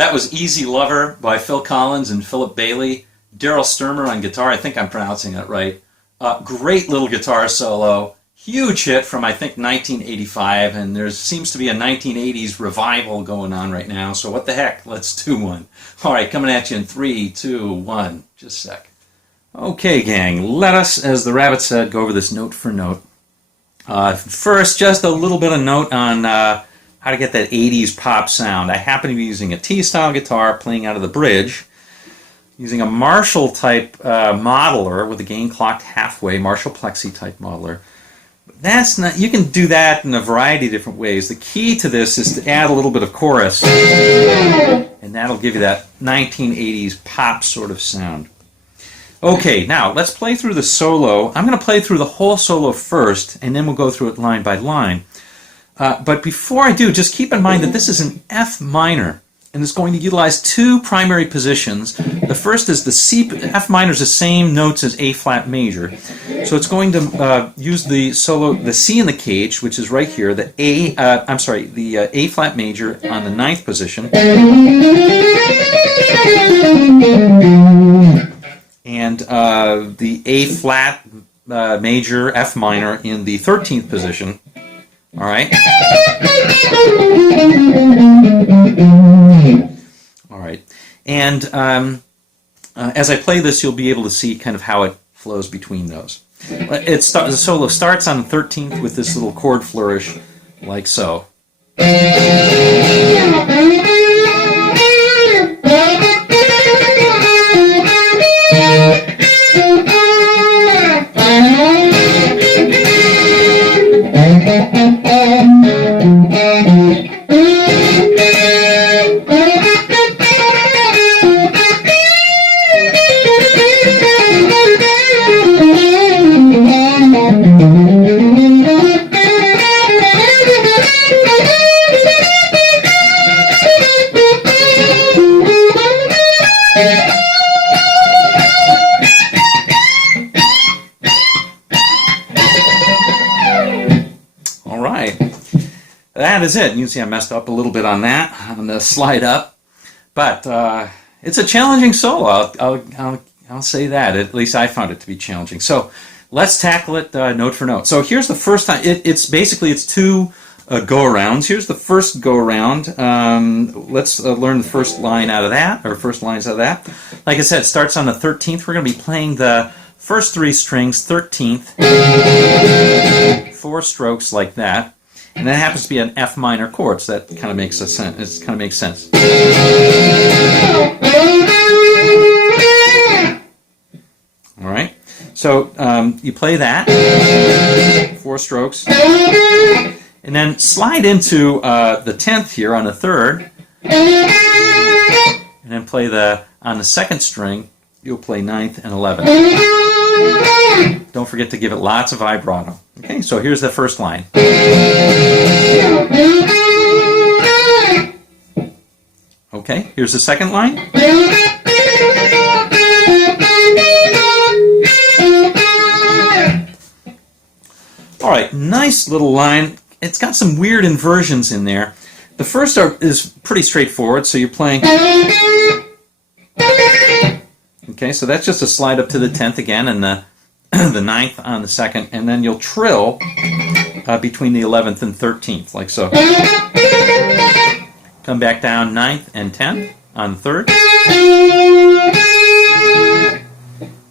That was Easy Lover by Phil Collins and Philip Bailey. Darryl Stuermer on guitar. I think I'm pronouncing that right. Great little guitar solo. Huge hit from, I think, 1985, and there seems to be a 1980s revival going on right now, so what the heck, let's do one. All right, coming at you in 3, 2, 1, just a sec. Okay, gang, let us, as the rabbit said, go over this note for note. First, just a little bit of note on how to get that 80s pop sound. I happen to be using a T-style guitar playing out of the bridge, using a Marshall-type modeler with the gain clocked halfway, Marshall Plexi-type modeler. That's not, you can do that in a variety of different ways. The key to this is to add a little bit of chorus, and that'll give you that 1980s pop sort of sound. Okay, now let's play through the solo. I'm going to play through the whole solo first, and then we'll go through it line by line. But before I do, just keep in mind that this is an F minor, and it's going to utilize two primary positions. The first is the C. F minor is the same notes as A flat major, so it's going to use the solo, the C in the cage, which is right here. The A flat major on the ninth position, and the A flat major F minor in the 13th position. All right. All right. And as I play this, you'll be able to see kind of how it flows between those. The solo starts on the 13th with this little chord flourish, like so. That is it. You see I messed up a little bit on that, on the slide up. But it's a challenging solo. I'll say that. At least I found it to be challenging. So let's tackle it note for note. So here's the first time. It's two go-arounds. Here's the first go-around. Let's learn the first line out of that, or first lines out of that. Like I said, it starts on the 13th. We're going to be playing the first three strings, 13th, 4 strokes like that. And that happens to be an F minor chord, so that kind of makes sense. It kind of makes sense. All right. So you play that, 4 strokes, and then slide into the 10th here on the 3rd, and then play on the 2nd string. You'll play 9th and 11th. Don't forget to give it lots of vibrato. Okay, so here's the first line. Okay, here's the second line. All right, nice little line. It's got some weird inversions in there. The first is pretty straightforward, so you're playing... Okay, so that's just a slide up to the 10th again, and the 9th on the 2nd, and then you'll trill between the 11th and 13th, like so. Come back down 9th and 10th on the 3rd.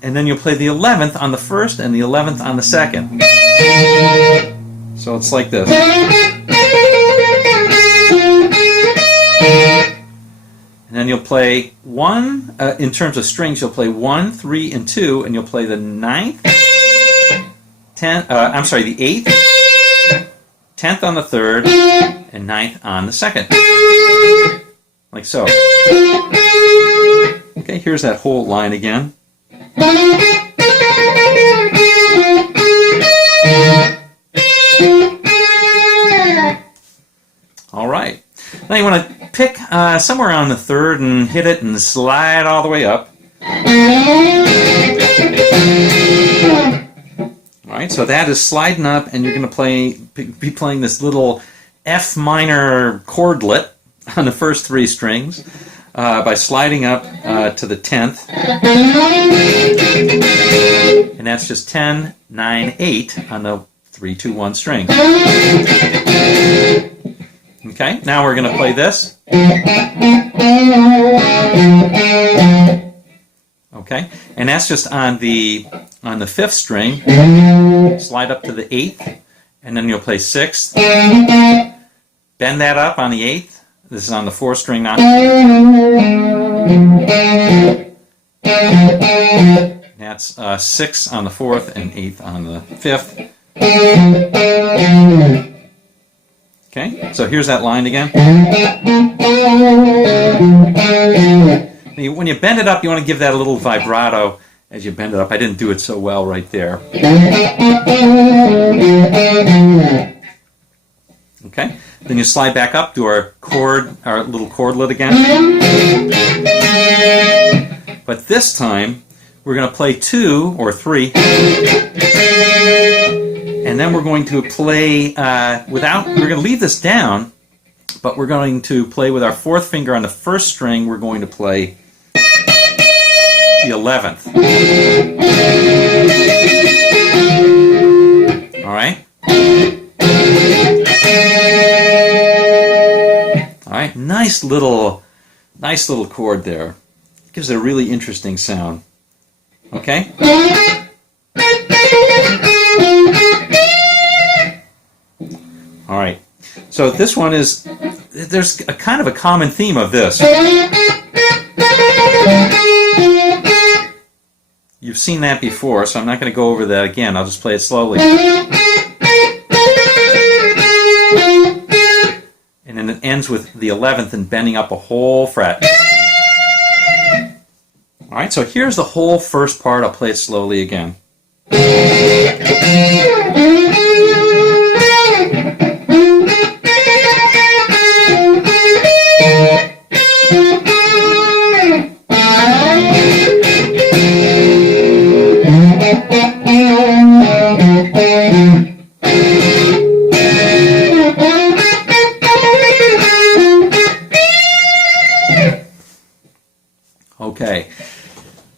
And then you'll play the 11th on the 1st and the 11th on the 2nd. So it's like this. And then you'll play one, in terms of strings, you'll play 1, 3, and 2, and you'll play the 9th, the 8th, 10th on the 3rd, and 9th on the 2nd. Like so. Okay, here's that whole line again. All right. Now you want to pick somewhere on the 3rd and hit it and slide all the way up. All right, so that is sliding up, and you're going to be playing this little F minor chordlet on the first 3 strings. by sliding up to the 10th, and that's just 10, 9, 8 on the 3, 2, 1 string. Okay, now we're going to play this. Okay, and that's just on the 5th string. Slide up to the 8th, and then you'll play 6th. Bend that up on the 8th. This is on the 4th string now. That's 6 on the 4th and 8th on the 5th. Okay, so here's that line again. When you bend it up, you want to give that a little vibrato as you bend it up. I didn't do it so well right there. Okay, then you slide back up to our little chordlet again. But this time, we're going to play 2 or 3. And then we're going to play we're going to leave this down, but we're going to play with our 4th finger on the 1st string. We're going to play the 11th. All right? All right, nice little chord there. It gives it a really interesting sound. Okay? All right. So this one there's a kind of a common theme of this. You've seen that before, so I'm not going to go over that again. I'll just play it slowly. And then it ends with the 11th and bending up a whole fret. All right, so here's the whole first part. I'll play it slowly again. Okay.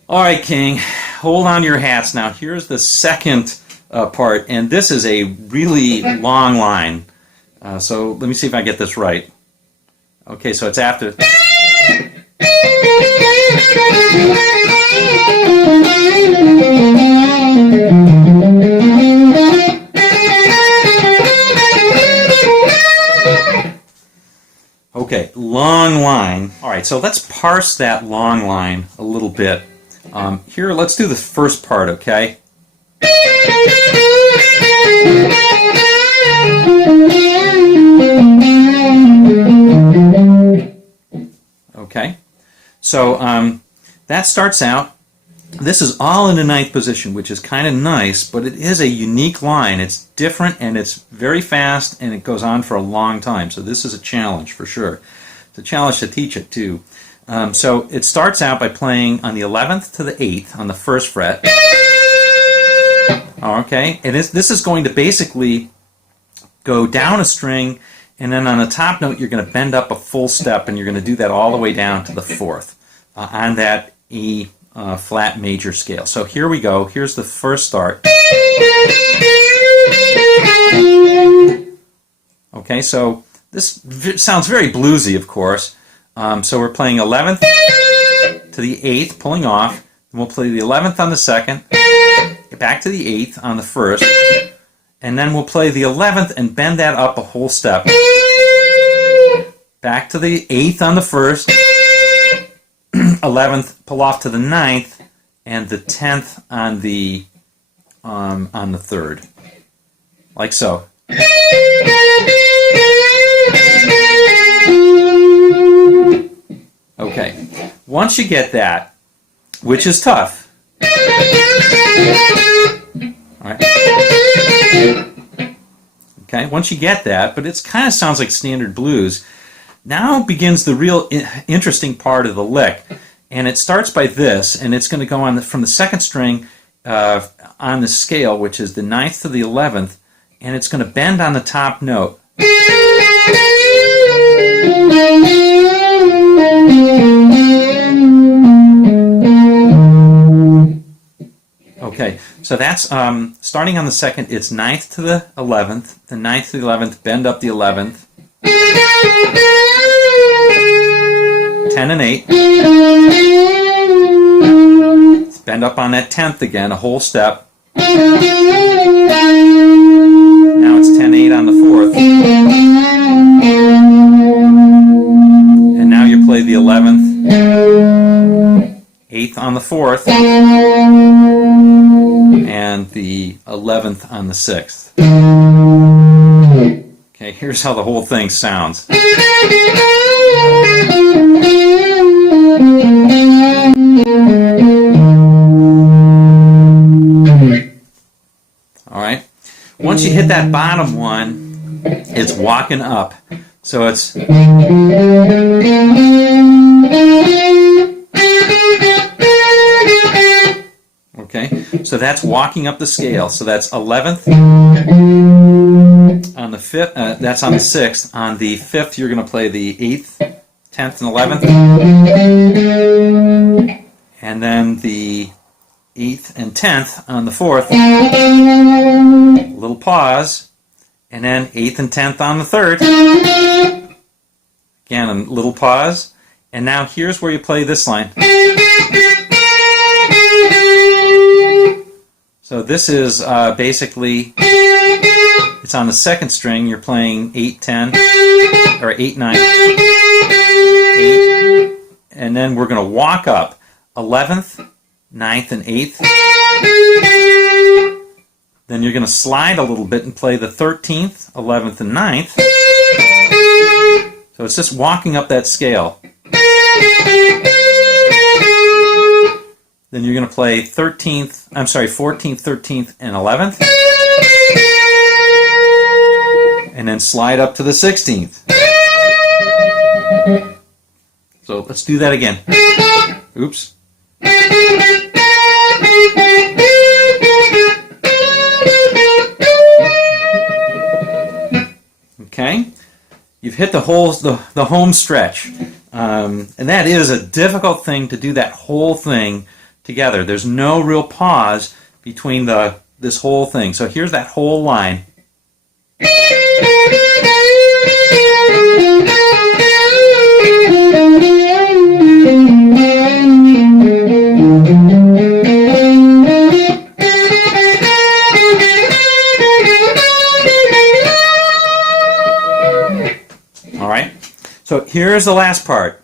All right, King. Hold on to your hats now. Here's the second part, and this is a really long line. So let me see if I get this right. Okay, so it's after. Okay, long line. All right, so let's parse that long line a little bit. Here, let's do the first part, okay? Okay, so that starts out. This is all in the 9th position, which is kind of nice, but it is a unique line. It's different, and it's very fast, and it goes on for a long time. So this is a challenge for sure. It's a challenge to teach it too. So it starts out by playing on the 11th to the 8th on the 1st fret. Okay, and this is going to basically go down a string, and then on the top note you're going to bend up a full step, and you're going to do that all the way down to the 4th on that E flat major scale. So here we go. Here's the first start. Okay, so this sounds very bluesy, of course. So we're playing 11th to the 8th, pulling off. And we'll play the 11th on the 2nd, back to the 8th on the 1st, and then we'll play the 11th and bend that up a whole step. Back to the 8th on the 1st, 11th, pull off to the 9th, and the 10th on the 3rd, like so. Okay, once you get that, which is tough. All right. Okay, once you get that, but it kind of sounds like standard blues. Now begins the real interesting part of the lick, and it starts by this, and it's going to go on from the 2nd string on the scale, which is the 9th to the 11th, and it's going to bend on the top note. So that's starting on the 2nd, it's 9th to the 11th, the 9th to the 11th, bend up the 11th, 10 and 8, bend up on that 10th again, a whole step. Now it's 10-8 on the 4th. And now you play the 11th, 8th on the 4th, and the 11th on the 6th. Okay, here's how the whole thing sounds. Alright, once you hit that bottom one, it's walking up. So it's okay, so that's walking up the scale. So that's 11th on the 5th, that's on the 6th. On the 5th, you're going to play the 8th, 10th, and 11th. And then the 8th and 10th on the 4th. A little pause. And then 8th and 10th on the 3rd. Again, a little pause. And now here's where you play this line. So this is basically, it's on the 2nd string. You're playing 8, 10, or 8, 9, 8. And then we're going to walk up 11th, 9th, and 8th. Then you're going to slide a little bit and play the 13th, 11th, and 9th. So it's just walking up that scale. Then you're going to play 14th, 13th, and 11th. And then slide up to the 16th. So let's do that again. Oops. Okay, you've hit the home stretch, and that is a difficult thing to do, that whole thing together. There's no real pause between this whole thing. So here's that whole line. All right. So here's the last part.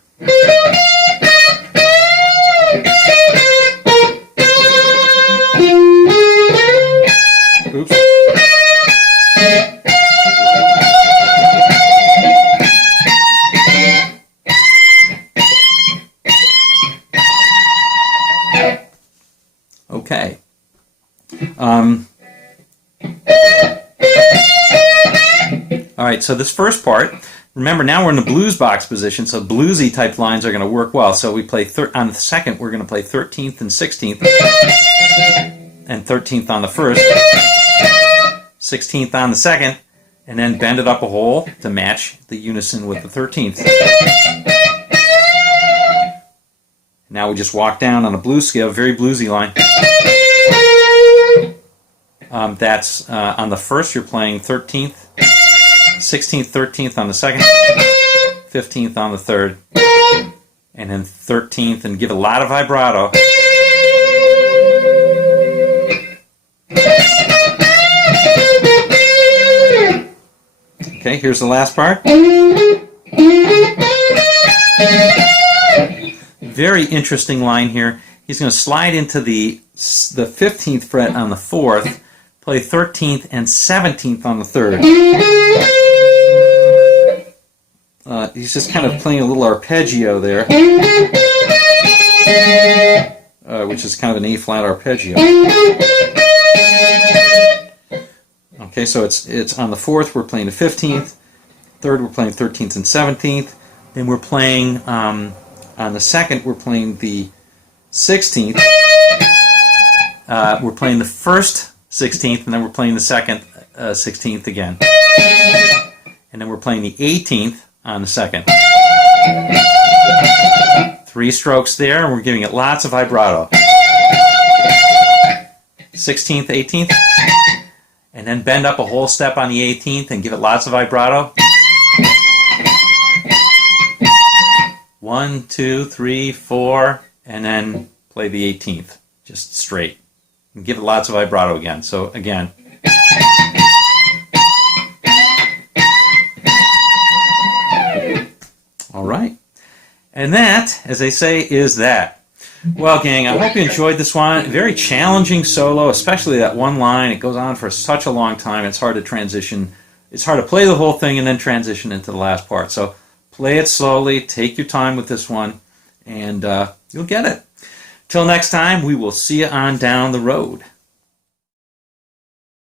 Oops. Okay. All right, so this first part, remember now we're in the blues box position, so bluesy type lines are going to work well. So we play on the 2nd, we're going to play 13th and 16th, and 13th on the 1st, 16th on the 2nd, and then bend it up a hole to match the unison with the 13th. Now we just walk down on a blues scale, very bluesy line. That's on the 1st, you're playing 13th, 16th, 13th on the 2nd, 15th on the 3rd, and then 13th, and give a lot of vibrato. Okay, here's the last part. Very interesting line here. He's going to slide into the 15th fret on the 4th, play 13th and 17th on the 3rd. He's just kind of playing a little arpeggio there, which is kind of an A-flat arpeggio. Okay, so it's on the 4th, we're playing the 15th, 3rd, we're playing 13th and 17th, then we're playing, on the 2nd, we're playing the 16th, we're playing the 1st 16th, and then we're playing the 2nd 16th again. And then we're playing the 18th on the 2nd. 3 strokes there, and we're giving it lots of vibrato. 16th, 18th, and then bend up a whole step on the 18th and give it lots of vibrato. 1, 2, 3, 4, and then play the 18th, just straight. And give it lots of vibrato again. So again. All right. And that, as they say, is that. Well, gang, I hope you enjoyed this one. Very challenging solo, especially that one line. It goes on for such a long time. It's hard to transition. It's hard to play the whole thing and then transition into the last part. So play it slowly. Take your time with this one, and you'll get it. Till next time, we will see you on down the road.